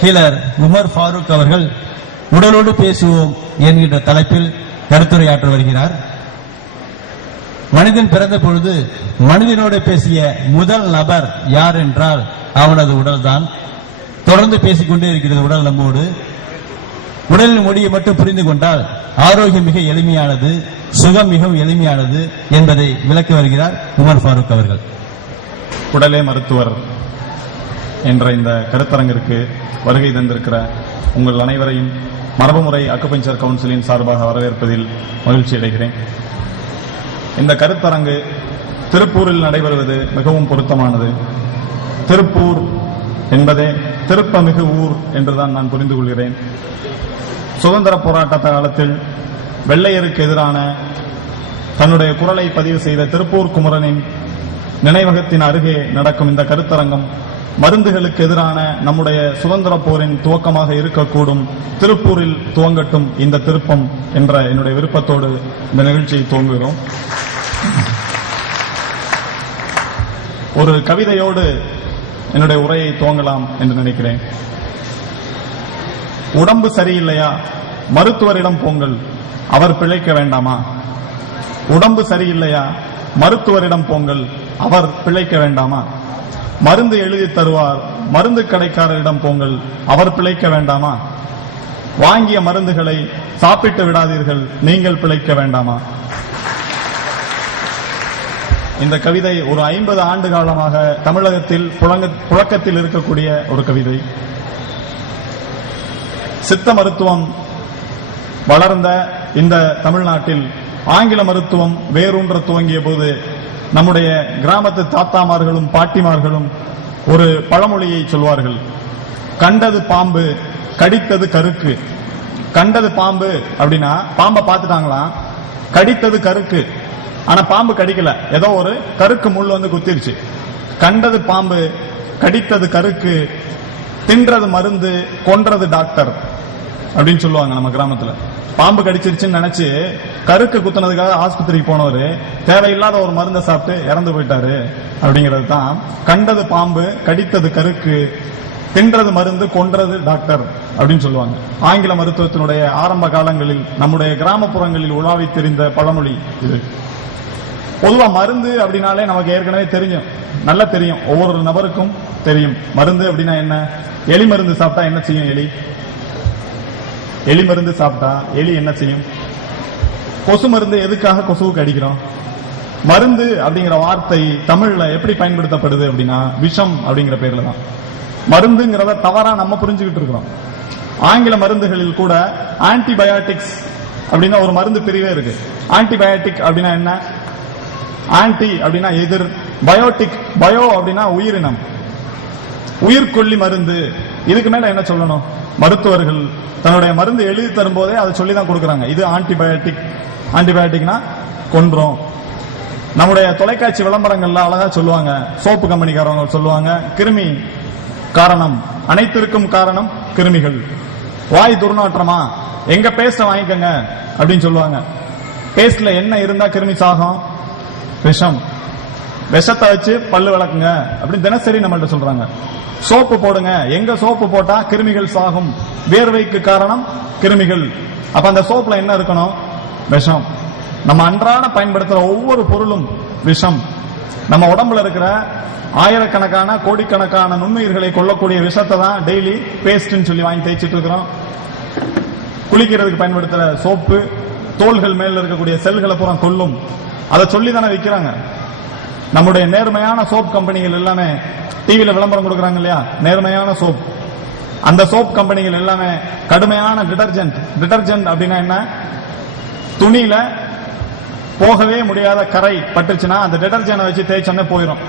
Healer Umar Farooq அவர்கள் உடலோடு பேசுவோம் என்கின்ற தலைப்பில் கருத்துரையாற்ற வருகிறார். மனிதன் பிறந்த பொழுது மனிதனோடு பேசிய முதல் நபர் யார் என்றால் அவனது உடல் தான். தொடர்ந்து பேசிக்கொண்டே இருக்கிறது உடல் நம்மோடு. உடலின் மொழியை மட்டும் புரிந்து கொண்டால் ஆரோக்கியம் மிக எளிமையானது, சுகம் மிகவும் எளிமையானது என்பதை விளக்கி வருகிறார் உமர் ஃபாரூக் அவர்கள். உடலே மருத்துவர் என்ற இந்த கருத்தரங்கிற்கு வருகை தந்திருக்கிற உங்கள் அனைவரையும் மரபுமுறை அக்குபஞ்சர் கவுன்சிலின் சார்பாக வரவேற்பதில் மகிழ்ச்சி அடைகிறேன். இந்த கருத்தரங்கு திருப்பூரில் நடைபெறுவது மிகவும் பொருத்தமானது. திருப்பூர் என்பதே திருப்பமிகு ஊர் என்றுதான் நான் புரிந்து கொள்கிறேன். சுதந்திர போராட்ட காலத்தில் வெள்ளையருக்கு எதிரான தன்னுடைய குரலை பதிவு செய்த திருப்பூர் குமரனின் நினைவகத்தின் அருகே நடக்கும் இந்த கருத்தரங்கம் மருந்துகளுக்கு எதிரான நம்முடைய சுதந்திர போரின் துவக்கமாக இருக்கக்கூடும். திருப்பூரில் துவங்கட்டும் இந்த திருப்பம் என்ற என்னுடைய விருப்பத்தோடு இந்த நிகழ்ச்சியை துவங்குகிறோம். ஒரு கவிதையோடு என்னுடைய உரையை துவங்கலாம் என்று நினைக்கிறேன். உடம்பு சரியில்லையா, மருத்துவரிடம் போங்கள், அவர் பிழைக்க வேண்டாமா? உடம்பு சரியில்லையா, மருத்துவரிடம் போங்கள், அவர் பிழைக்க வேண்டாமா? மருந்து எழுதி தருவார், மருந்து கடைக்காரரிடம் போங்கள், அவர் பிழைக்க வேண்டாமா? வாங்கிய மருந்துகளை சாப்பிட்டு விடாதீர்கள், நீங்கள் பிழைக்க வேண்டாமா? இந்த கவிதை ஒரு 50 ஆண்டு காலமாக தமிழகத்தில் புழக்கத்தில் இருக்கக்கூடிய ஒரு கவிதை. சித்த மருத்துவம் வளர்ந்த இந்த தமிழ்நாட்டில் ஆங்கில மருத்துவம் வேரூன்ற துவங்கிய போது நம்முடைய கிராமத்து தாத்தாமார்களும் பாட்டிமார்களும் ஒரு பழமொழியை சொல்வார்கள். கண்டது பாம்பு, கடித்தது கருக்கு. கண்டது பாம்பு அப்படின்னா பாம்பை பார்த்துட்டாங்களாம், கடித்தது கருக்கு. ஆனா பாம்பு கடிக்கல, ஏதோ ஒரு கருக்கு முள் வந்து குத்திருச்சு. கண்டது பாம்பு, கடித்தது கருக்கு, தின்றது மருந்து, கொன்றது டாக்டர் அப்படின்னு சொல்லுவாங்க நம்ம கிராமத்துல. பாம்பு கடிச்சிருச்சுன்னு நினைச்சு கருக்கு குத்துனதுக்காக ஆஸ்பத்திரிக்கு போனவரு தேவையில்லாத ஒரு மருந்தை சாப்பிட்டு இறந்து போயிட்டாரு அப்படிங்கிறது தான் கண்டது பாம்பு, கடித்தது கருக்கு, தின்றது மருந்து, கொன்றது டாக்டர் அப்படின்னு சொல்லுவாங்க. ஆங்கில மருத்துவத்தினுடைய ஆரம்ப காலங்களில் நம்முடைய கிராமப்புறங்களில் உலாவி தெரிந்த பழமொழி இது. பொதுவா மருந்து அப்படின்னாலே நமக்கு ஏற்கனவே தெரியும், நல்லா தெரியும், ஒவ்வொரு நபருக்கும் தெரியும். மருந்து அப்படின்னா என்ன? எலி மருந்து சாப்பிட்டா என்ன செய்யும்? எலி மருந்து சாப்பிட்டா எலி என்ன செய்யும்? கொசு மருந்து எதுக்காக கொசுவுக்கு அடிக்கிறோம்? மருந்து அப்படிங்கிற வார்த்தை தமிழ்ல எப்படி பயன்படுத்தப்படுது அப்படின்னா விஷம் அப்படிங்கிற பேர்ல தான். மருந்துங்கிறத தவறா நம்ம புரிஞ்சுக்கிட்டு இருக்கிறோம். ஆங்கில மருந்துகளில் கூட ஆன்டிபயாட்டிக்ஸ் அப்படின்னா ஒரு மருந்து பிரிவே இருக்கு. ஆன்டிபயாட்டிக் அப்படின்னா என்ன? ஆன்டி அப்படின்னா எதிர், பயோட்டிக், பயோ அப்படின்னா உயிரினம், உயிர்கொல்லி மருந்து. இதுக்கு மேல என்ன சொல்லணும்? மருத்துவர்கள் தன்னுடைய மருந்து எழுதி தரும் போதே அதை சொல்லிதான் கொடுக்கறாங்க. இது ஆன்டிபயோட்டிக். ஆன்டிபயோட்டிக்னா கொன்றோம். நம்முடைய தொலைக்காட்சி விளம்பரங்கள்ல அழகா சொல்லுவாங்க, சோப்பு கம்பெனிக்காரங்க சொல்லுவாங்க, கிருமி காரணம், அனைத்திற்கும் காரணம் கிருமிகள். வாய் துர்நாற்றமா, எங்க பேஸ்ட வாங்கிக்கங்க அப்படின்னு சொல்லுவாங்க. பேஸ்ட்ல என்ன இருந்தா கிருமி சாகும்? விஷம். விஷத்தை வச்சு பல்லு விளக்குங்க அப்படின்னு தினசரி நம்மள்ட்ட சொல்றாங்க. சோப்பு போடுங்க, எங்க சோப்பு போட்டா கிருமிகள் சாகும்? வேர்வைக்கு காரணம் கிருமிகள். அப்ப அந்த சோப்புல என்ன இருக்கணும்? விஷம். நம்ம அன்றாட பயன்படுத்துற ஒவ்வொரு பொருளும் விஷம். நம்ம உடம்புல இருக்கிற ஆயிரக்கணக்கான கோடிக்கணக்கான நுண்ணுயிர்களை கொல்லக்கூடிய விஷத்தை தான் டெய்லி பேஸ்ட்னு சொல்லி வாங்கி தேய்ச்சிட்டு இருக்கிறோம். குளிக்கிறதுக்கு பயன்படுத்துற சோப்பு தோள்கள் மேல இருக்கக்கூடிய செல்களை பூரா கொல்லும். அதை சொல்லி தானே விற்கிறாங்க. நம்முடைய நேர்மையான சோப் கம்பெனிகள் எல்லாமே டிவியில விளம்பரம் கொடுக்கறாங்க இல்லையா, நேர்மையான சோப். அந்த சோப் கம்பெனிகள் எல்லாமே கடுமையான டிடர்ஜென்ட். டிடர்ஜென்ட் அப்படின்னா என்ன? துணியில போகவே முடியாத கரை பட்டுச்சுன்னா அந்த டிடர்ஜென்ட் வச்சு தேய்ச்சோன்னே போயிடும்.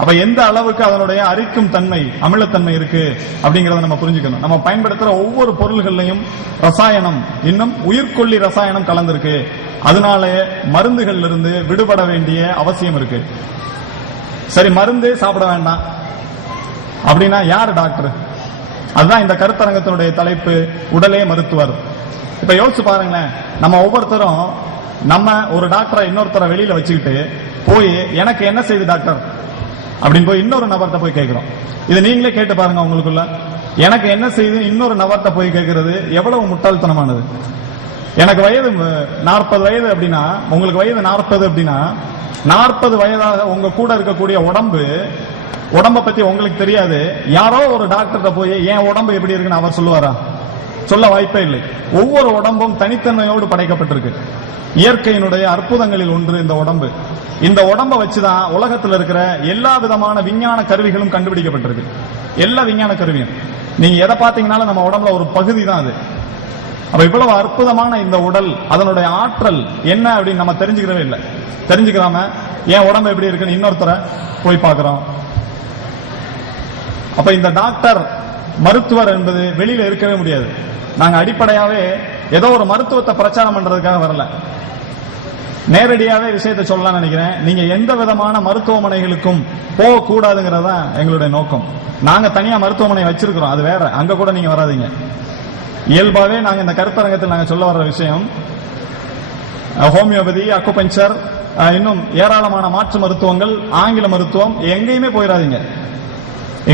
அப்ப எந்த அளவுக்கு அதனுடைய அரிக்கும் தன்மை, அமிலத்தன்மை இருக்கு அப்படிங்கறத நம்ம புரிஞ்சுக்கணும். நம்ம பயன்படுத்துற ஒவ்வொரு பொருள்கள்லையும் ரசாயனம், இன்னும் உயிர்கொல்லி ரசாயனம் கலந்திருக்கு. அதனால மருந்துகள்ல இருந்து விடுபட வேண்டிய அவசியம் இருக்கு. சரி, மருந்தே சாப்பிட வேண்டாம் அப்படின்னா யார் டாக்டர்? அதுதான் இந்த கருத்தரங்கத்தினுடைய தலைப்பு, உடலே மருத்துவர். இப்ப யோசிச்சு பாருங்களேன், நம்ம ஒவ்வொருத்தரும் நம்ம ஒரு டாக்டரை இன்னொருத்தரை வெளியில வச்சுக்கிட்டு போய் எனக்கு என்ன செய்து டாக்டர் அப்படின்னு போய் இன்னொரு நபர்கிட்ட போய் கேட்கிறோம். இது நீங்களே கேட்டு பாருங்க உங்களுக்குள்ள. எனக்கு என்ன செய்யுது இன்னொரு நபர்கிட்ட போய் கேட்கறது எவ்வளவு முட்டாள்தனமானது. எனக்கு வயது 40 வயது அப்படின்னா, உங்களுக்கு வயது 40 அப்படின்னா, 40 வயதாக உங்க கூட இருக்கக்கூடிய உடம்ப பத்தி உங்களுக்கு தெரியாது. யாரோ ஒரு டாக்டர்கிட்ட போய் என் உடம்பு எப்படி இருக்குன்னு அவர் சொல்லுவாரா? சொல்ல வாய்ப்பே இல்லை. ஒவ்வொரு உடம்பும் தனித்தன்மையோடு படைக்கப்பட்டிருக்கு. இயற்கையினுடைய அற்புதங்களில் ஒன்று இந்த உடம்பு. இந்த உடம்ப வச்சுதான் உலகத்தில் இருக்கிற எல்லா விதமான விஞ்ஞான கருவிகளும் கண்டுபிடிக்கப்பட்டிருக்கு. எல்லா விஞ்ஞான கருவியும் நீங்க எதை பாத்தீங்கன்னாலும் நம்ம உடம்புல ஒரு பகுதி தான் அது. அப்ப இவ்வளவு அற்புதமான இந்த உடல், அதனுடைய ஆற்றல் என்ன அப்படின்னு நம்ம தெரிஞ்சுக்கிறவே இல்லை. தெரிஞ்சுக்கிறாம என் உடம்பு எப்படி இருக்குன்னு இன்னொருத்தரை போய் பார்க்கிறோம். அப்ப இந்த டாக்டர் மருத்துவர் என்பது வெளியில இருக்கவே முடியாது. நாங்க அடிப்படையாவே ஏதோ ஒரு மருத்துவத்தை பிரச்சாரம் பண்றதுக்காக வரல, நேரடியாவே விஷயத்தை சொல்லலாம் நினைக்கிறேன். நீங்க எந்த விதமான மருத்துவமனைகளுக்கும் போக கூடாதுங்கிறதா எங்களுடைய நோக்கம். நாங்க தனியா மருத்துவமனை வச்சிருக்கிறோம், அது வேற. அங்க கூட நீங்க வராதீங்க. இயல்பாவே நாங்க இந்த கருத்தரங்கத்தில் நாங்க சொல்ல வர்ற விஷயம், ஹோமியோபதி, அக்குபஞ்சர், இன்னும் ஏராளமான மாற்று மருத்துவங்கள், ஆங்கில மருத்துவம், எங்கேயுமே போயிடாதீங்க,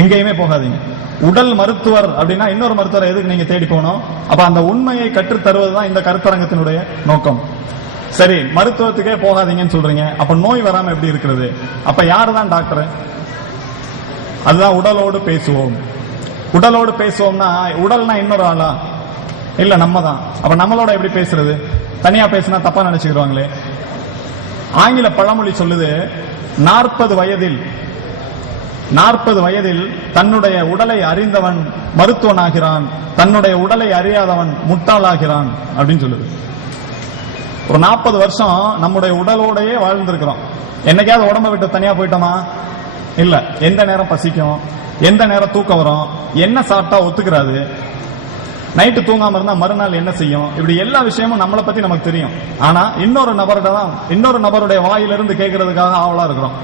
எங்கேயுமே போகாதீங்க. உடல் மருத்துவர் அப்படின்னா இன்னொரு மருத்துவரை எதுக்கு நீங்க தேடி போகணும்? அப்ப அந்த உண்மையை கற்றுத் தருவதுதான் இந்த கருத்தரங்கத்தினுடைய நோக்கம். சரி, மருத்துவத்துக்கே போகாதீங்கன்னு சொல்றீங்க, அப்ப நோய் வராம எப்படி இருக்கிறது? அப்ப யாருதான் டாக்டர்? அதுதான் உடலோடு பேசுவோம். உடலோடு பேசுவோம்னா, உடல்னா இன்னொரு ஆளா? இல்ல, நம்ம தான். அப்ப நம்மளோட எப்படி பேசுறது? தனியா பேசினா தப்பா நினைச்சுக்கிடுவாங்களே. ஆங்கில பழமொழி சொல்லுது, 40 வயதில் தன்னுடைய உடலை அறிந்தவன் மருத்துவனாகிறான், தன்னுடைய உடலை அறியாதவன் முட்டாளாகிறான் அப்படின்னு சொல்லுது. ஒரு 40 வருஷம் நம்முடைய உடலோடையே வாழ்ந்திருக்கிறோம். என்னைக்காவது உடம்ப விட்டு தனியா போயிட்டோமா? இல்ல. எந்த நேரம் பசிக்கும், எந்த நேரம் தூக்கம் வரும், என்ன சாப்பிட்டா ஒத்துக்கிறாது, நைட்டு தூங்காம இருந்தா மறுநாள் என்ன செய்யும், இப்படி எல்லா விஷயமும் நம்மளை பத்தி நமக்கு தெரியும். ஆனா இன்னொரு நபருடைய வாயிலிருந்து கேட்கறதுக்காக ஆவலா இருக்கிறோம்.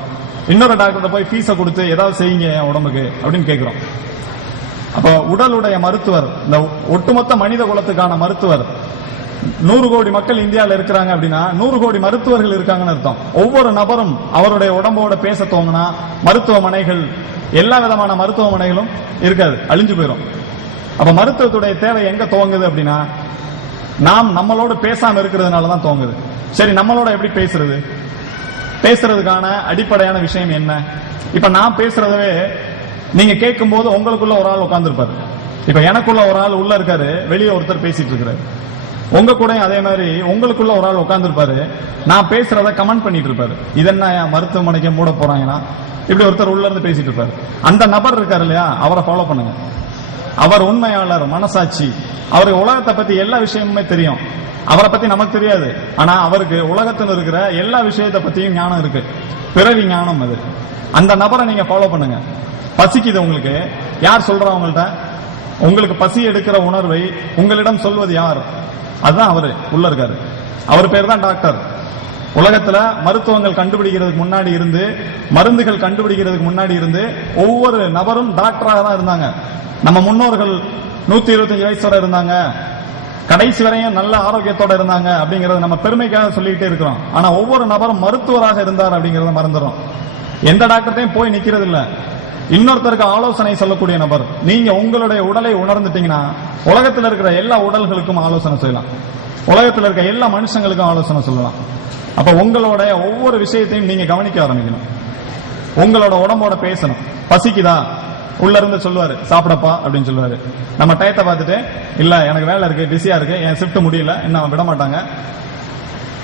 இன்னொரு டாக்டர் போய் ஃபீஸை கொடுத்து ஏதாவது செய்யுங்க என் உடம்புக்கு அப்படின்னு கேட்கிறோம். அப்ப உடலுடைய மருத்துவர், இந்த ஒட்டுமொத்த மனித குலத்துக்கான மருத்துவர், 100 கோடி மக்கள் இந்தியாவில் இருக்கிறாங்க அப்படின்னா 100 கோடி மருத்துவர்கள் இருக்காங்கன்னு அர்த்தம். ஒவ்வொரு நபரும் அவருடைய உடம்போட பேச தோங்கினா மருத்துவமனைகள், எல்லா விதமான மருத்துவமனைகளும் இருக்காது, அழிஞ்சு போயிடும். அப்ப மருத்துவத்துடைய தேவை எங்க துவங்குது அப்படின்னா, நாம் நம்மளோட பேசாம இருக்கிறதுனாலதான் துவங்குது. சரி, நம்மளோட எப்படி பேசுறது? பேசுறதுக்கான அடிப்படையான விஷயம் என்ன? இப்ப நான் பேசுறதவே நீங்க கேட்கும் போது உங்களுக்குள்ள ஒரு ஆள் உட்கார்ந்து இருப்பாரு. இப்ப எனக்குள்ள ஒரு ஆள் உள்ள இருக்காரு, வெளியே ஒருத்தர் பேசிட்டு இருக்காரு. உங்க கூட அதே மாதிரி உங்களுக்குள்ள ஒரு ஆள் உட்கார்ந்து இருப்பாரு, நான் பேசுறத கமெண்ட் பண்ணிட்டு இருப்பாரு. இதென்ன மருத்துவமனைக்கு மூட போறாங்கன்னா, இப்படி ஒருத்தர் உள்ள இருந்து பேசிட்டு இருப்பாரு. அந்த நபர் இருக்காரு இல்லையா, அவரை ஃபாலோ பண்ணுங்க. அவர் உண்மையாளர், மனசாட்சி, அவருக்கு உலகத்தை பத்தி எல்லா விஷயமுமே தெரியும். அவரை பத்தி நமக்கு தெரியாது, ஆனா அவருக்கு உலகத்தில் இருக்கிற எல்லா விஷயத்தை பத்தியும் ஞானம் இருக்கு, பிறவி ஞானம் அது. அந்த நபரை நீங்க ஃபாலோ பண்ணுங்க. பசிக்குது உங்களுக்கு, யார் சொல்றா உங்கள்ட்ட? உங்களுக்கு பசி எடுக்கிற உணர்வை உங்களிடம் சொல்வது யார்? அதுதான் அவரு உள்ள இருக்காரு. அவர் பேர் தான் டாக்டர். உலகத்துல மருத்துவங்கள் கண்டுபிடிக்கிறதுக்கு முன்னாடி இருந்து, மருந்துகள் கண்டுபிடிக்கிறதுக்கு முன்னாடி இருந்து ஒவ்வொரு நபரும் டாக்டராக தான் இருந்தாங்க. நம்ம முன்னோர்கள் 125 வயசு வரை இருந்தாங்க, கடைசி வரையும் நல்ல ஆரோக்கியத்தோட இருந்தாங்க அப்படிங்கறத நம்ம பெருமைக்காக சொல்லிக்கிட்டே இருக்கிறோம். ஆனா ஒவ்வொரு நபரும் மருத்துவராக இருந்தார் அப்படிங்கறத மறந்துடும். எந்த டாக்டர்டையும் போய் நிக்கிறது இல்ல, இன்னொருத்தருக்கு ஆலோசனை சொல்லக்கூடிய நபர். நீங்க உங்களுடைய உடலை உணர்ந்துட்டீங்கன்னா உலகத்தில் இருக்கிற எல்லா உடல்களுக்கும் ஆலோசனை செய்யலாம், உலகத்தில் இருக்க எல்லா மனுஷங்களுக்கும் ஆலோசனை சொல்லலாம். அப்ப உங்களோட ஒவ்வொரு விஷயத்தையும் நீங்க கவனிக்க ஆரம்பிக்கணும், உங்களோட உடம்போட பேசணும். பசிக்குதா? உள்ள இருந்து சொல்லுவாரு, சாப்பிடப்பா அப்படின்னு சொல்லுவாரு. நம்ம டயத்தை பார்த்துட்டு, இல்ல எனக்கு வேலை இருக்கு, பிஸியா இருக்கு, என் ஷிஃப்ட் முடியல, இன்னும் விட மாட்டாங்க.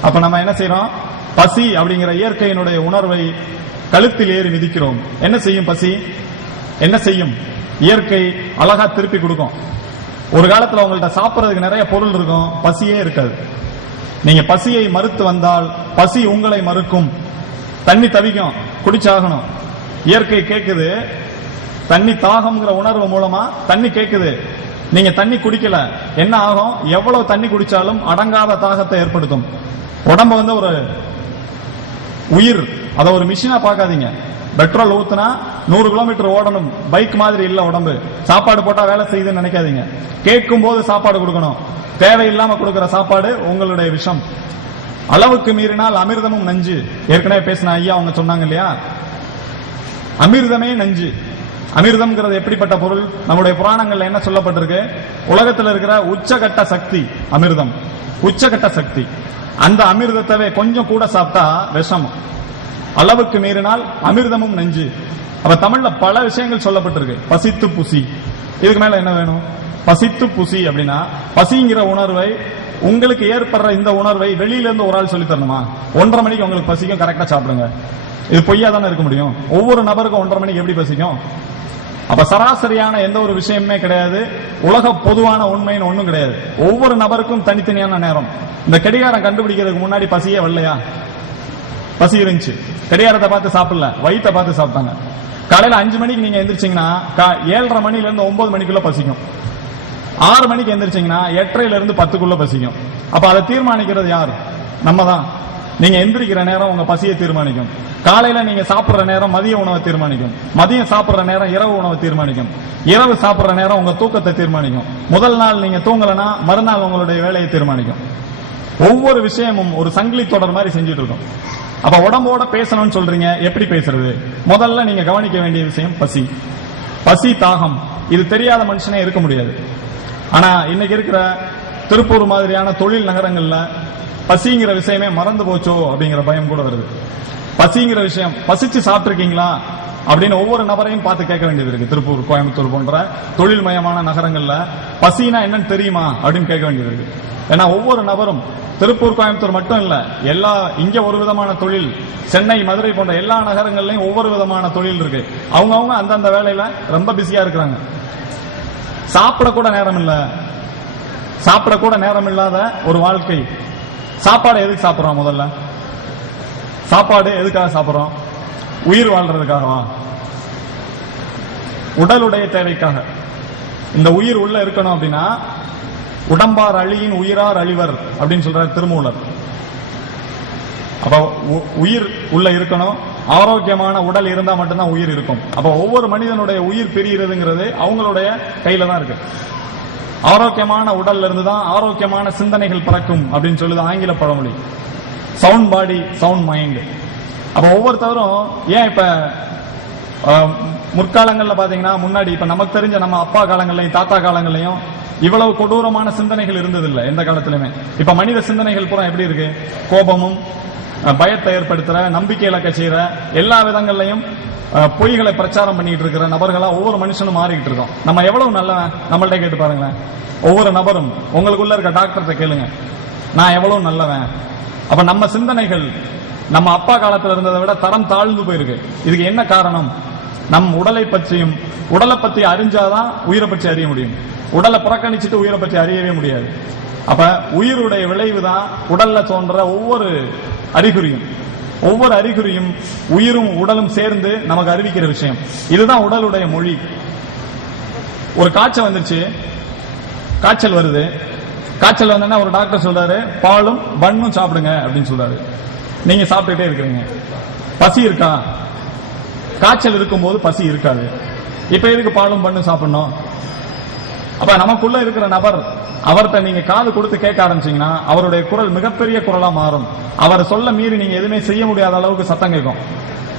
அப்ப நம்ம என்ன செய்யறோம்? பசி அப்படிங்கிற இயற்கையினுடைய உணர்வை கழுத்தில் ஏறி மிதிக்கிறோம். என்ன செய்யும் பசி? என்ன செய்யும்? இயற்கை அழகா திருப்பி கொடுக்கும். ஒரு காலத்துல உங்கள்ட்ட சாப்பிடறதுக்கு நிறைய பொருள் இருக்கும், பசியே இருக்காது. நீங்க பசியை மறுத்து வந்தால் பசி உங்களை மறுக்கும். தண்ணி தவிக்கும், குடிச்சாகணும். இயற்கை கேட்குது, தண்ணி தாகம்ங்கிற உணர்வு மூலமா தண்ணி கேட்குது. நீங்க தண்ணி குடிக்கல, என்ன ஆகும்? எவ்வளவு தண்ணி குடிச்சாலும் அடங்காத தாகத்தை ஏற்படுத்தும். உடம்ப ஒரு உயிர், அத ஒரு மிஷினா பார்க்காதீங்க. பெட்ரோல் ஊத்துனா 100 கிலோமீட்டர் ஓடணும், பைக் மாதிரி இல்ல உடம்பு. சாப்பாடு போட்டா வேலை செய்யுதுன்னு நினைக்காதீங்க. கேட்கும் போது சாப்பாடு கொடுக்கணும். தேவையில்லாம கொடுக்கிற சாப்பாடு உங்களுடைய விஷம். அளவுக்கு மீறினால் அமிர்தமும் நஞ்சு. ஏற்கனவே பேசின ஐயா அவங்க சொன்னாங்க இல்லையா, அமிர்தமே நஞ்சு. அமிர்தம்ங்கிறது எப்படிப்பட்ட பொருள்? நம்முடைய புராணங்கள்ல என்ன சொல்லப்பட்டிருக்கு? உலகத்தில் இருக்கிற உச்சகட்ட சக்தி அமிர்தம், உச்சகட்ட சக்தி. அந்த அமிர்தத்தை கொஞ்சம் கூட சாப்பிட்டா விஷம், அளவுக்கு மீறினால் அமிர்தமும் நஞ்சு. அப்ப தமிழ்ல பல விஷயங்கள் சொல்லப்பட்டிருக்கு. பசித்து புசி, இதுக்கு மேல என்ன வேணும்? பசித்து புசி அப்படின்னா பசிங்கிற உணர்வை, உங்களுக்கு ஏற்படுற இந்த உணர்வை வெளியில இருந்து ஒரு ஆள் சொல்லி தரணுமா? 1:30 மணிக்கு உங்களுக்கு பசிக்கும், கரெக்டா சாப்பிடுங்க. இது பொய்யா தானே இருக்க முடியும்? ஒவ்வொரு நபருக்கும் 1:30 மணிக்கு எப்படி பசிக்கும்? அப்ப சராசரியான எந்த ஒரு விஷயமே கிடையாது, உலக பொதுவான உண்மைன்னு ஒண்ணும் கிடையாது. ஒவ்வொரு நபருக்கும் தனித்தனியான நேரம். இந்த கடிகாரம் கண்டுபிடிக்கிறதுக்கு முன்னாடி பசியே வரலையா? பசி இருந்துச்சு, கடிகாரத்தை பார்த்து சாப்பிடல, வயிற்றை பார்த்து சாப்பிட்டாங்க. காலையில 5 மணிக்கு நீங்க எந்திரிச்சீங்கன்னா 7:30 மணில இருந்து 9 மணிக்குள்ள பசிக்கும். 6 மணிக்கு எந்திரிச்சீங்கன்னா 8:30 இருந்து 10க்குள்ள பசிக்கும். அப்ப அதை தீர்மானிக்கிறது யார்? நம்ம தான். நீங்க எந்திரிக்கிற நேரம் உங்க பசியை தீர்மானிக்கும். காலையில நீங்க சாப்பிடுற நேரம் மதிய உணவை தீர்மானிக்கும். மதியம் சாப்பிடுற நேரம் இரவு உணவை தீர்மானிக்கும். இரவு சாப்பிடுற நேரம் உங்க தூக்கத்தை தீர்மானிக்கும். முதல் நாள் நீங்க தூங்கலனா மறுநாள் உங்களுடைய வேலையை தீர்மானிக்கும். ஒவ்வொரு விஷயமும் ஒரு சங்கிலி தொடர் மாதிரி செஞ்சுட்டு இருக்கும். அப்ப உடம்போட பேசணும்னு சொல்றீங்க, எப்படி பேசுறது? முதல்ல நீங்க கவனிக்க வேண்டிய விஷயம் பசி, பசி, தாகம். இது தெரியாத மனுஷனே இருக்க முடியாது. ஆனா இன்னைக்கு இருக்கிற திருப்பூர் மாதிரியான தொழில் நகரங்கள்ல பசிங்கிற விஷயமே மறந்து போச்சோ அப்படிங்கிற பயம் கூட வருது. பசிங்கிற விஷயம், பசிச்சு சாப்பிட்டுருக்கீங்களா அப்படின்னு ஒவ்வொரு நபரையும் பார்த்து கேட்க வேண்டியது இருக்கு. திருப்பூர், கோயம்புத்தூர் போன்ற தொழில் மயமான நகரங்கள்ல பசினா என்னன்னு தெரியுமா அப்படின்னு கேட்க வேண்டியது இருக்கு. ஏன்னா ஒவ்வொரு நபரும், திருப்பூர், கோயம்புத்தூர் மட்டும் இல்ல, எல்லா இங்க ஒரு விதமான தொழில், சென்னை, மதுரை போன்ற எல்லா நகரங்கள்லயும் ஒவ்வொரு விதமான தொழில் இருக்கு. அவங்கவுங்க அந்தந்த வேலையில ரொம்ப பிஸியா இருக்கிறாங்க. சாப்பிட கூட நேரம் இல்ல, சாப்பிட கூட நேரம் இல்லாத ஒரு வாழ்க்கை. சாப்பாடு எதுக்கு சாப்பிடுறோம்? முதல்ல சாப்பாடு எதுக்காக சாப்பிடுறோம்? உயிர் வாழ்றதுக்காகவா? உடலுடைய தேவைக்காக. இந்த உயிர் உள்ள இருக்கணும் அப்படின்னா உடம்பார் அழியின் உயிரார் அழிவர் அப்படின்னு சொல்றாரு திருமூலர். அப்ப உயிர் உள்ள இருக்கணும். ஆரோக்கியமான உடல் இருந்தா மட்டும்தான் உயிர் இருக்கும். அப்ப ஒவ்வொரு மனிதனுடைய உயிர் பிரிகிறதுங்கிறது அவங்களுடைய கையில தான் இருக்கு. ஆரோக்கியமான உடல்ல இருந்துதான் ஆரோக்கியமான சிந்தனைகள் பிறக்கும் அப்படின்னு சொல்லுது ஆங்கில பழமொழி. சவுண்ட் பாடி சவுண்ட் மைண்ட். அப்ப ஒவ்வொருத்தவரும் ஏன் இப்ப முற்காலங்கள்ல பாத்தீங்கன்னா, முன்னாடி இப்ப நமக்கு தெரிஞ்ச நம்ம அப்பா காலங்கள்லயும் தாத்தா காலங்கள்லயும் இவ்வளவு கொடூரமான சிந்தனைகள் இருந்தது இல்ல எந்த காலத்திலுமே. இப்ப மனித சிந்தனைகள் பூரா எப்படி இருக்கு? கோபமும், பயத்தை ஏற்படுத்துற, நம்பிக்கை இழக்க செய்யற, எல்லா விதங்கள்லையும் பொய்களை பிரச்சாரம் பண்ணிட்டு இருக்கிற நபர்களா ஒவ்வொரு மனுஷனும் மாறிக்கிட்டு இருக்கோம். நம்ம எவ்வளவு நல்லவன் நம்மள்ட்ட கேட்டு பாருங்களேன். ஒவ்வொரு நபரும் உங்களுக்குள்ள இருக்க டாக்டர்கிட்ட கேளுங்க, நான் எவ்வளவு நல்லவன். அப்ப நம்ம சிந்தனைகள் நம்ம அப்பா காலத்துல இருந்ததை விட தரம் தாழ்ந்து போயிருக்கு. இதுக்கு என்ன காரணம்? நம் உடலை பற்றியும், உடலை பற்றி அறிஞ்சாதான் உயிரை பற்றி அறிய முடியும். உடலை புறக்கணிச்சுட்டு உயிரை பற்றி அறியவே முடியாது. அப்ப உயிருடைய விளைவு தான் உடல்ல தோன்ற ஒவ்வொரு அறிகுறியும். ஒவ்வொரு அறிகுறியும் உயிரும் உடலும் சேர்ந்து நமக்கு அறிவிக்கிற விஷயம். இதுதான் உடலுடைய மொழி. ஒரு காய்ச்சல் வந்துருச்சு, காய்ச்சல் வருது. காய்ச்சல் வந்தா ஒரு டாக்டர் சொல்றாரு, பாலும் பன்னும் சாப்பிடுங்க அப்படின்னு சொல்றாரு. நீங்க சாப்பிட்டுட்டே இருக்கிறீங்க. பசி இருக்கா? காய்ச்சல் இருக்கும்போது பசி இருக்காது. இப்ப எதுக்கு பாலும் பண்ணும் சாப்பிடணும்? அப்ப நமக்குள்ள இருக்கிற நபர், அவர்கிட்ட நீங்க காது கொடுத்து கேட்க ஆரம்பிச்சீங்கன்னா அவருடைய குரல் மிகப்பெரிய குரலா மாறும். அவர் சொல்ல மீறி நீங்க எதுவுமே செய்ய முடியாத அளவுக்கு சத்தம் கேட்கும்.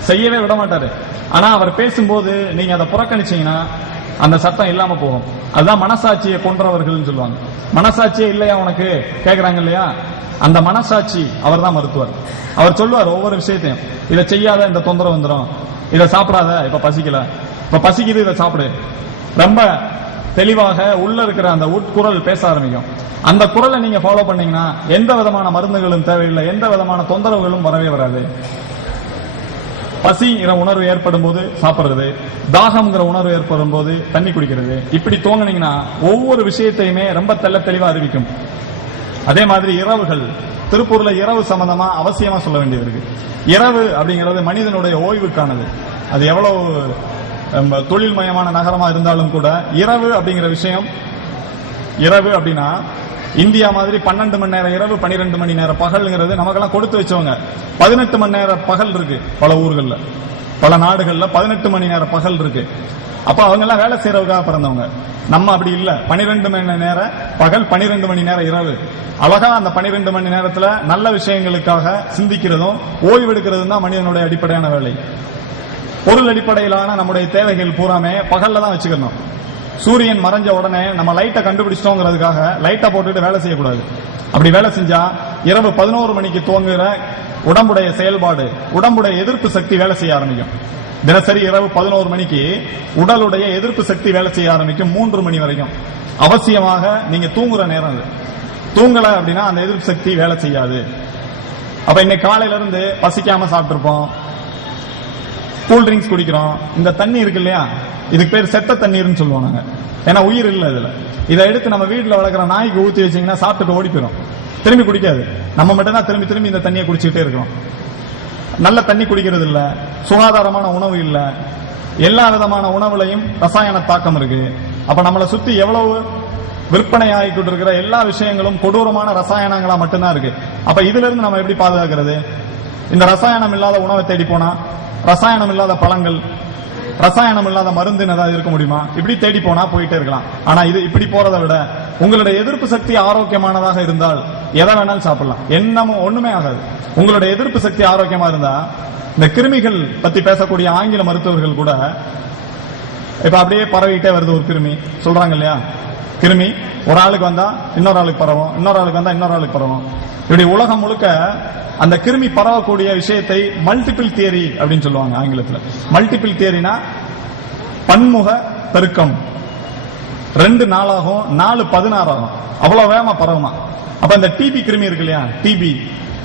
செய்யவே விட மாட்டாரு. ஆனா அவர் பேசும்போது நீங்க அதை புறக்கணிச்சீங்கன்னா அந்த சத்தம் இல்லாம போகும். அதுதான் மனசாட்சியை கொன்றவர்கள் சொல்லுவாங்க. மனசாட்சியே இல்லையா உனக்கு கேக்குறாங்க இல்லையா? அந்த மனசாட்சி அவர் தான் மருத்துவர். அவர் சொல்லுவார் ஒவ்வொரு விஷயத்தையும், இதை செய்யாத இந்த தொந்தரவு வந்துடும், இதை சாப்பிடாத இப்ப பசிக்கல, இப்ப பசிக்குது இதை சாப்பிடு. ரொம்ப தெளிவாக உள்ள இருக்கிற அந்த உட்குரல் பேச ஆரம்பிக்கும். அந்த குரலை நீங்க ஃபாலோ பண்ணீங்கன்னா எந்த விதமான மருந்துகளும் தேவையில்லை, எந்த விதமான தொந்தரவுகளும் வரவே வராது. பசிங்கிற உணர்வு ஏற்படும் போது சாப்பிடுறது, தாகம்ங்கிற உணர்வு ஏற்படும் போது தண்ணி குடிக்கிறது, இப்படி தோங்குனீங்கன்னா ஒவ்வொரு விஷயத்தையுமே ரொம்ப தெள்ள தெளிவா அறிவிக்கும். அதே மாதிரி இரவுகள், திருப்பூர்ல இரவு சம்பந்தமா அவசியமா சொல்ல வேண்டியது இருக்கு. இரவு அப்படிங்கிறது மனிதனுடைய ஓய்வுக்கானது. அது எவ்வளவு தொழில்மயமான நகரமா இருந்தாலும் கூட இரவு அப்படிங்கிற விஷயம், இரவு அப்படின்னா இந்தியா மாதிரி 12 மணி நேரம் இரவு 12 மணி நேரம் பகல்ங்கிறது நமக்கெல்லாம் கொடுத்து வச்சவங்க. 18 மணி நேரம் பகல் இருக்கு பல ஊர்கள்ல, பல நாடுகள்ல 18 மணி நேரம் பகல் இருக்கு. அப்ப அவங்க எல்லாம் வேலை செய்யறதுக்காக பிறந்தவங்க. நம்ம அப்படி இல்ல. 12 மணி நேரம் பகல், 12 மணி நேரம் இரவு. அழகா அந்த 12 மணி நேரத்துல நல்ல விஷயங்களுக்காக சிந்திக்கிறதும் ஓய்வெடுக்கிறதும் தான் மனிதனுடைய அடிப்படையான வேலை. பொருள் அடிப்படையிலான நம்முடைய தேவைகள் பூராமே பகல்ல தான் வச்சுக்கணும். சூரியன் மறைஞ்ச உடனே நம்ம லைட்டை கண்டுபிடிச்சிட்டோங்கிறதுக்காக லைட்டை போட்டுட்டு வேலை செய்யக்கூடாது. அப்படி வேலை செஞ்சா இரவு 11 மணிக்கு துவங்குகிற உடம்புடைய செயல்பாடு, உடம்புடைய எதிர்ப்பு சக்தி வேலை செய்ய ஆரம்பிக்கும். தினசரி இரவு 11 மணிக்கு உடலுடைய எதிர்ப்பு சக்தி வேலை செய்ய ஆரம்பிக்கும். 3 மணி வரைக்கும் அவசியமாக நீங்க தூங்குற நேரம் அது. தூங்கல அப்படின்னா அந்த எதிர்ப்பு சக்தி வேலை செய்யாது. அப்ப இன்னைக்கு காலையில இருந்து பசிக்காம சாப்பிட்டுருப்போம், கூல் ட்ரிங்க்ஸ் குடிக்கிறோம். இந்த தண்ணி இருக்கு இல்லையா, இதுக்கு பேர் செத்த தண்ணீர்னு சொல்லுவோம் நாங்க. ஏன்னா உயிர் இல்ல இதுல. இதை எடுத்து நம்ம வீட்டுல வளர்க்குற நாய்க்கு ஊத்தி வச்சீங்கன்னா சாப்பிட்டுட்டு ஓடி போயிடும், திரும்பி குடிக்காது. நம்ம மட்டும் தான் திரும்பி திரும்பி இந்த தண்ணியை குடிச்சுக்கிட்டே இருக்கோம். நல்ல தண்ணி குடிக்கிறது இல்ல, சுகாதாரமான உணவு இல்ல, எல்லா விதமான உணவுலையும் ரசாயன தாக்கம் இருக்கு. அப்ப நம்மளை சுத்தி எவ்வளவு விற்பனை ஆகிக்கிட்டு இருக்கிற எல்லா விஷயங்களும் கொடூரமான ரசாயனங்களா மட்டும்தான் இருக்கு. அப்ப இதுல இருந்து நம்ம எப்படி பாதுகாக்கிறது? இந்த ரசாயனம் இல்லாத உணவை தேடி போனா, ரசாயனம் இல்லாத பழங்கள், ரசாயனம் இல்லாத மருந்து ஏதாவது இருக்க முடியுமா? இப்படி தேடி போனா போயிட்டே இருக்கலாம். ஆனா இது இப்படி போறதை விட உங்களுடைய எதிர்ப்பு சக்தி ஆரோக்கியமானதாக இருந்தால் எதை வேணாலும் சாப்பிடலாம், என்னமும் ஒண்ணுமே ஆகாது. உங்களுடைய எதிர்ப்பு சக்தி ஆரோக்கியமா இருந்தா, இந்த கிருமிகள் பத்தி பேசக்கூடிய ஆங்கில மருத்துவர்கள் கூட இப்ப அப்படியே பரவிட்டே வருது ஒரு கிருமி சொல்றாங்க இல்லையா, கிருமி ஒரு ஆளுக்கு வந்தா இன்னொரு ஆளுக்கு பரவும், இன்னொரு ஆளுக்கு வந்தா இன்னொரு ஆளுக்கு பரவும். இப்படி உலகம் முழுக்க அந்த கிருமி பரவக்கூடிய விஷயத்தை மல்டிபிள் தியரி அப்படின்னு சொல்லுவாங்க ஆங்கிலத்தில். மல்டிபிள் தியரினா பன்முக பெருக்கம். 2 நாளாகும், 4 16 ஆகும், அவ்வளவு வேகமா பரவுமா. அப்ப இந்த டிபி கிருமி இருக்கு இல்லையா, டிபி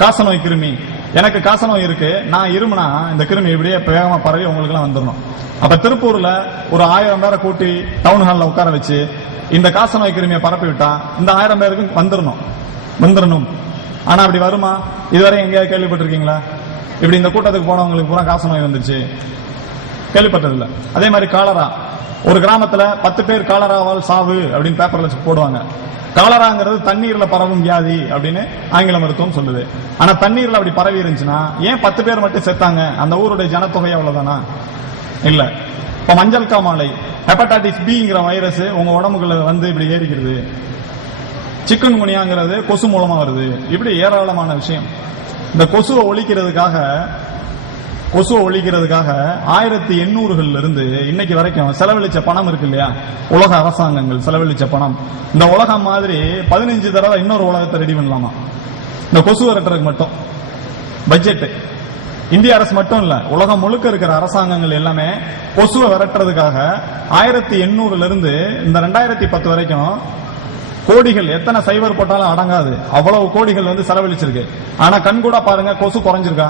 காசநோய் கிருமி, எனக்கு காசநோய் இருக்கு, நான் இருமுனா இந்த கிருமி இப்படியே வேகமா பரவி உங்களுக்கு எல்லாம் வந்துடணும். அப்ப திருப்பூர்ல ஒரு 1000 பேரை கூட்டி டவுன் ஹால்ல உட்கார வச்சு இந்த காசநோய் கிருமியை பரப்பி விட்டா இந்த 1000 பேருக்கு வந்துடணும். ஆனா அப்படி வருமா? இதுவரை எங்கேயாவது கேள்விப்பட்டிருக்கீங்களா? இப்படி இந்த கூட்டத்துக்கு போனவங்களுக்கு பூரா காசநோய் வந்துருச்சு, கேள்விப்பட்டதில்லை. அதே மாதிரி காலரா, ஒரு கிராமத்துல 10 பேர் காலராவால் சாவு அப்படின்னு பேப்பர்ல போடுவாங்க. காலராங்கிறது தண்ணீர்ல பரவும் வியாதி அப்படின்னு ஆங்கில மருத்துவம் சொல்லுது. ஆனா தண்ணீர்ல அப்படி பரவி இருந்துச்சுன்னா ஏன் 10 பேர் மட்டும் செத்தாங்க? அந்த ஊருடைய ஜனத்தொகை அவ்வளவுதானா? இல்ல. இப்ப மஞ்சள் காமாலை, ஹெப்படைட்டிஸ் பிங்கிற வைரஸ் உங்க உடம்புக்குள்ள வந்து இப்படி ஏறிக்கிறது. சிக்கன் குனியாங்கிறது கொசு மூலமா வருது. இப்படி ஏராளமான விஷயம். இந்த கொசுவை ஒழிக்கிறதுக்காக 1800கள்ல இருந்து இன்னைக்கு வரைக்கும் செலவழிச்ச பணம் இருக்கு இல்லையா, உலக அரசாங்கங்கள் செலவழிச்ச பணம், இந்த உலகம் மாதிரி 15 தடவை இன்னொரு உலகத்தை ரெடி பண்ணலாமா இந்த கொசு விரட்டுறதுக்கு மட்டும். பட்ஜெட் இந்திய அரசு மட்டும் இல்ல, உலகம் முழுக்க இருக்கிற அரசாங்கங்கள் எல்லாமே கொசுவை விரட்டுறதுக்காக 1800ல இருந்து இந்த 2010 வரைக்கும் கோடிகள், எத்தனை சைபர் போட்டாலும் அடங்காது, அவ்வளவு கோடிகள் வந்து செலவழிச்சிருக்கு. ஆனா கண்கூட பாருங்க, கொசு குறைஞ்சிருக்கா?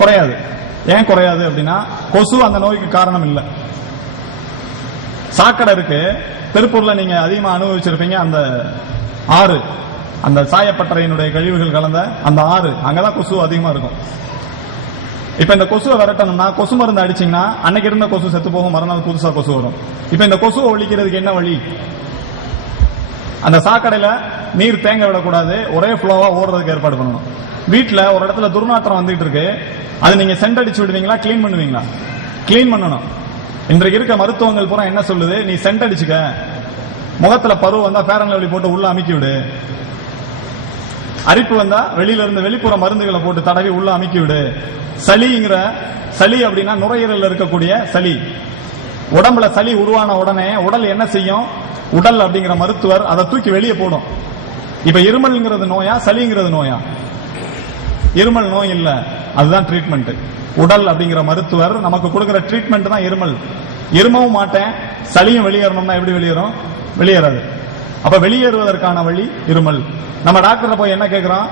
குறையாது. ஏன் குறையாது அப்படின்னா கொசு அந்த நோய்க்கு காரணம் இல்ல. சாக்கடை இருக்கு திருப்பூர்ல, நீங்க அதிகமா அனுபவிச்சிருப்பீங்க. அந்த ஆறு, அந்த சாயப்பட்டறையினுடைய கழிவுகள் கலந்த அந்த ஆறு, அங்கதான் கொசு அதிகமா இருக்கும். இப்ப இந்த கொசுவை விரட்டணும்னா கொசு மருந்து அடிச்சீங்கன்னா அன்னைக்கு இருந்த கொசு செத்து போகும், மறுநாள் புதுசா கொசு வரும். இப்ப இந்த கொசுவை ஒழிக்கிறதுக்கு என்ன வழி? அந்த சாக்கடையில நீர் தேங்க விடக்கூடாது, ஒரே ஃப்ளோவா ஓடுறதுக்கு ஏற்பாடு பண்ணணும். வீட்டுல ஒரு இடத்துல துர்நாற்றம் வந்துட்டு இருக்கு, அது நீங்க சென்ட் அடிச்சு விடுவீங்களா, கிளீன் பண்ணுவீங்களா? கிளீன் பண்ணணும். இன்றைக்கு இருக்க மருத்துவங்கள் பூரா என்ன சொல்லுது? நீ சென்ட் அடிச்சுக்க, முகத்துல பருவ வந்தா ஃபேர் அண்ட் லவ்லி போட்டு உள்ள அமுக்கி விடு, அரிப்பு வந்தா வெளியில இருந்து வெளிப்புற மருந்துகளை போட்டு தடவி உள்ள அமுக்கி விடு. சளி அப்படின்னா நுரையீரல்ல இருக்கக்கூடிய சளி. உடம்புல சளி உருவான உடனே உடல் என்ன செய்யும்? உடல் அப்படிங்கிற மருத்துவர் அதை தூக்கி வெளியே போடும். இப்ப இருமல்ங்கிறது நோயா, சளிங்கிறது நோயா? இருமல் நோய் இல்ல, அதுதான் ட்ரீட்மெண்ட். உடல் அப்படிங்கிற மருத்துவர் நமக்கு கொடுக்கிற ட்ரீட்மெண்ட் தான் இருமல். இருமவும் மாட்டேன், சளியும் வெளியேறணும்னா எப்படி வெளியேறும்? வெளியேறாது. அப்ப வெளியேறுவதற்கான வழி இருமல். நம்ம டாக்டர் போய் என்ன கேட்கிறோம்?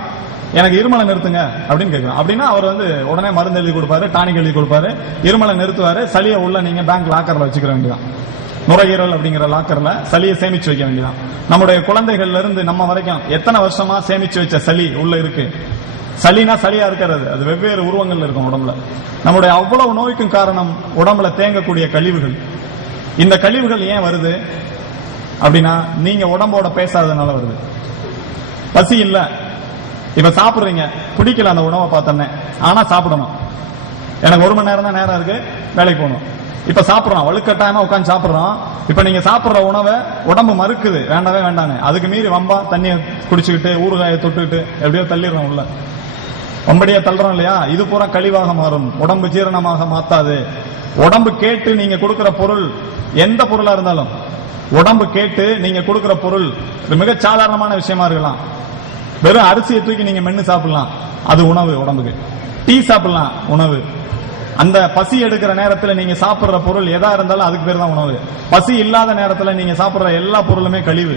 எனக்கு இருமலை நிறுத்துங்க அப்படின்னு கேட்கிறோம். அப்படின்னா அவர் வந்து உடனே மருந்து எழுதி கொடுப்பாரு, டானிக் எழுதி கொடுப்பாரு, இருமலை நிறுத்துவாரு. சளியை உள்ள நீங்க பேங்க் லாக்கர்ல வச்சுக்கிற வேண்டியதான். நுரையீரல் அப்படிங்கிற லாக்கர்ல சளியை சேமிச்சு வைக்க வேண்டியதான். நம்முடைய குழந்தைகள்ல இருந்து நம்ம வரைக்கும் எத்தனை வருஷமா சேமிச்சு வச்ச சளி உள்ள இருக்கு. சளினா சளியா இருக்கிறது, அது வெவ்வேறு உருவங்கள்ல இருக்கும் உடம்புல. நம்முடைய அவ்வளவு நோய்க்கும் காரணம் உடம்புல தேங்கக்கூடிய கழிவுகள். இந்த கழிவுகள் ஏன் வருது அப்படின்னா நீங்க உடம்போட பேசாததுனால வருது. பசி இல்ல, இப்ப சாப்பிடுறீங்க, பிடிக்கல அந்த உணவை பார்த்தோன்னே, ஆனா சாப்பிடணும். எனக்கு 1 மணி நேரம் தான் நேரம் இருக்கு, வேலைக்கு போகணும். இப்ப சாப்பிடுறோம், வலுக்கட்டாயமா உட்காந்து சாப்பிடுறோம். இப்ப நீங்க சாப்பிடுற உணவை உடம்பு மறுக்குது, வேண்டவே வேண்டானே. அதுக்கு மீறி வம்பா தண்ணியை குடிச்சுக்கிட்டு ஊறுகாயை தொட்டுக்கிட்டு எப்படியோ தள்ளிடுறோம் உள்ள. வம்படியா தள்ளுறோம் இல்லையா, இது பூரா கழிவாக மாறும், உடம்பு ஜீரணமாக மாத்தாது. உடம்பு கேட்டு நீங்க கொடுக்கிற பொருள் எந்த பொருளா இருந்தாலும், உடம்பு கேட்டு நீங்க கொடுக்கிற பொருள் மிக சாதாரணமான விஷயமா இருக்கலாம். வெறும் அரிசியை தூக்கி நீங்க மென்னு சாப்பிடலாம், அது உணவு உடம்புக்கு. டீ சாப்பிடலாம், உணவு. அந்த பசி எடுக்கிற நேரத்துல நீங்க சாப்பிடுற பொருள் எதா இருந்தாலும் அதுக்கு பேர் தான் உணவு. பசி இல்லாத நேரத்துல நீங்க சாப்பிடுற எல்லா பொருளுமே கழிவு.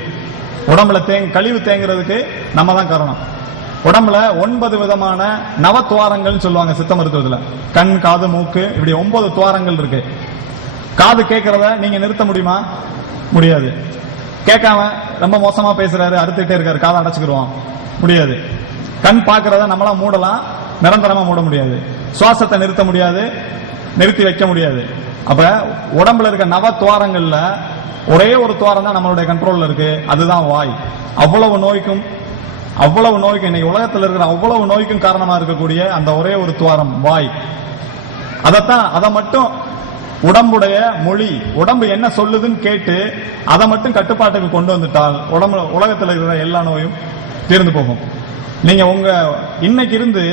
உடம்புல கழிவு தேங்குறதுக்கு நம்ம தான் காரணம். உடம்புல 9 விதமான நவத்துவாரங்கள் சொல்லுவாங்க சித்த மருத்துவத்துல. கண், காது, மூக்கு, இப்படி 9 துவாரங்கள் இருக்கு. காது கேட்கறத நீங்க நிறுத்த முடியுமா? முடியாது. கேட்காம ரொம்ப மோசமா பேசுறாரு, அறுத்துட்டே இருக்காரு, காதை அடைச்சுக்கிடுவோம், முடியாது. கண் பார்க்கறத நம்மளா மூடலாம், நிரந்தரமா மூட முடியாது. சுவாசத்தை நிறுத்த முடியாது, நிறுத்தி வைக்க முடியாது. அப்ப உடம்புல இருக்க நவத்துவாரங்கள்ல ஒரே ஒரு துவாரம் தான் நம்மளுடைய கண்ட்ரோல்ல இருக்கு, அதுதான் வாய். அவ்வளவு நோய்க்கும் இன்னைக்கு உலகத்தில் இருக்கிற அவ்வளவு நோய்க்கும் காரணமா இருக்கக்கூடிய அந்த ஒரே ஒரு துவாரம் வாய். அதை மட்டும் உடம்புடைய மொழி, உடம்பு என்ன சொல்லுதுன்னு கேட்டு அதை மட்டும் கட்டுப்பாட்டுக்கு கொண்டு வந்துட்டால் உலகத்தில் இருக்கிற எல்லா நோயும் தீர்ந்து போகும். நீங்க இன்னைக்கு இருந்து